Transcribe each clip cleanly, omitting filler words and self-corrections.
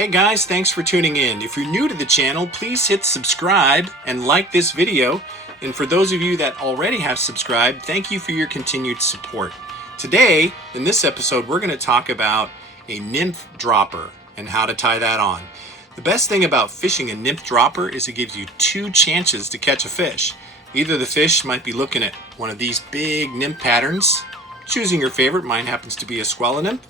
Hey guys, thanks for tuning in. If you're new to the channel, please hit subscribe and like this video. And for those of you that already have subscribed, thank you for your continued support. Today, in this episode, we're going to talk about a nymph dropper and how to tie that on. The best thing about fishing a nymph dropper is it gives you two chances to catch a fish. Either the fish might be looking at one of these big nymph patterns, choosing your favorite. Mine happens to be a squella nymph.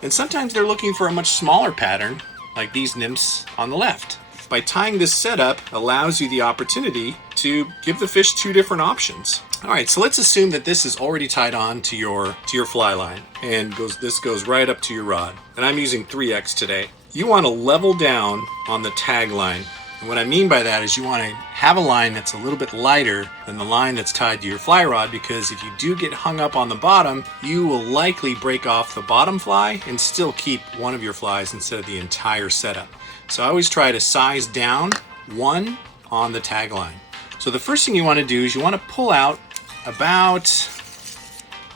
And sometimes they're looking for a much smaller pattern, like these nymphs on the left. By tying this setup allows you the opportunity to give the fish two different options. All right, so let's assume that this is already tied on to your fly line, and this goes right up to your rod. And I'm using 3X today. You want to level down on the tag line. And what I mean by that is you want to have a line that's a little bit lighter than the line that's tied to your fly rod, because if you do get hung up on the bottom, you will likely break off the bottom fly and still keep one of your flies instead of the entire setup. So I always try to size down one on the tag line. So the first thing you want to do is you want to pull out about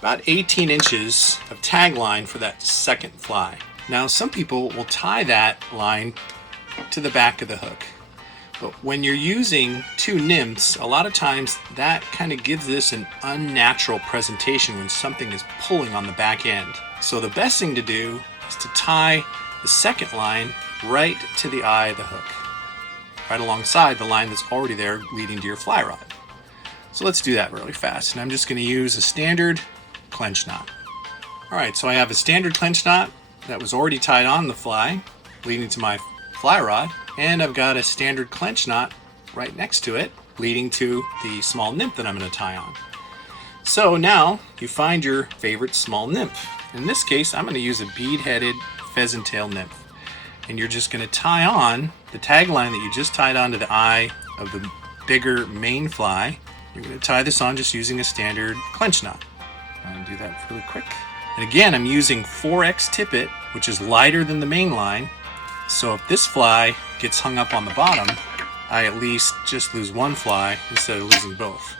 18 inches of tag line for that second fly. Now some people will tie that line to the back of the hook. But when you're using two nymphs, a lot of times that kind of gives this an unnatural presentation when something is pulling on the back end. So the best thing to do is to tie the second line right to the eye of the hook, right alongside the line that's already there leading to your fly rod. So let's do that really fast. And I'm just going to use a standard clench knot. All right, so I have a standard clench knot that was already tied on the fly, leading to my fly rod, and I've got a standard clench knot right next to it, leading to the small nymph that I'm going to tie on. So now you find your favorite small nymph. In this case, I'm going to use a bead-headed pheasant tail nymph. And you're just going to tie on the tag line that you just tied onto the eye of the bigger main fly. You're going to tie this on just using a standard clench knot. I'm going to do that really quick. And again, I'm using 4X tippet, which is lighter than the main line. So if this fly gets hung up on the bottom, I at least just lose one fly instead of losing both.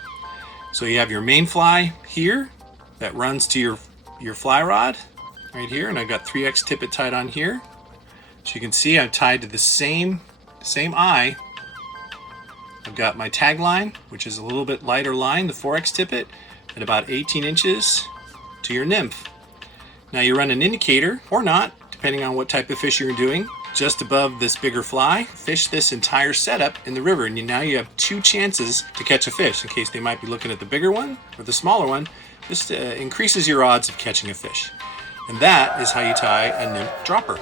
So you have your main fly here that runs to your fly rod right here, and I've got 3X tippet tied on here. So you can see I'm tied to the same eye. I've got my tag line, which is a little bit lighter line, the 4X tippet, at about 18 inches to your nymph. Now you run an indicator, or not, depending on what type of fish you're doing, just above this bigger fly. Fish this entire setup in the river, and now you have two chances to catch a fish in case they might be looking at the bigger one or the smaller one. This increases your odds of catching a fish. And that is how you tie a nymph dropper.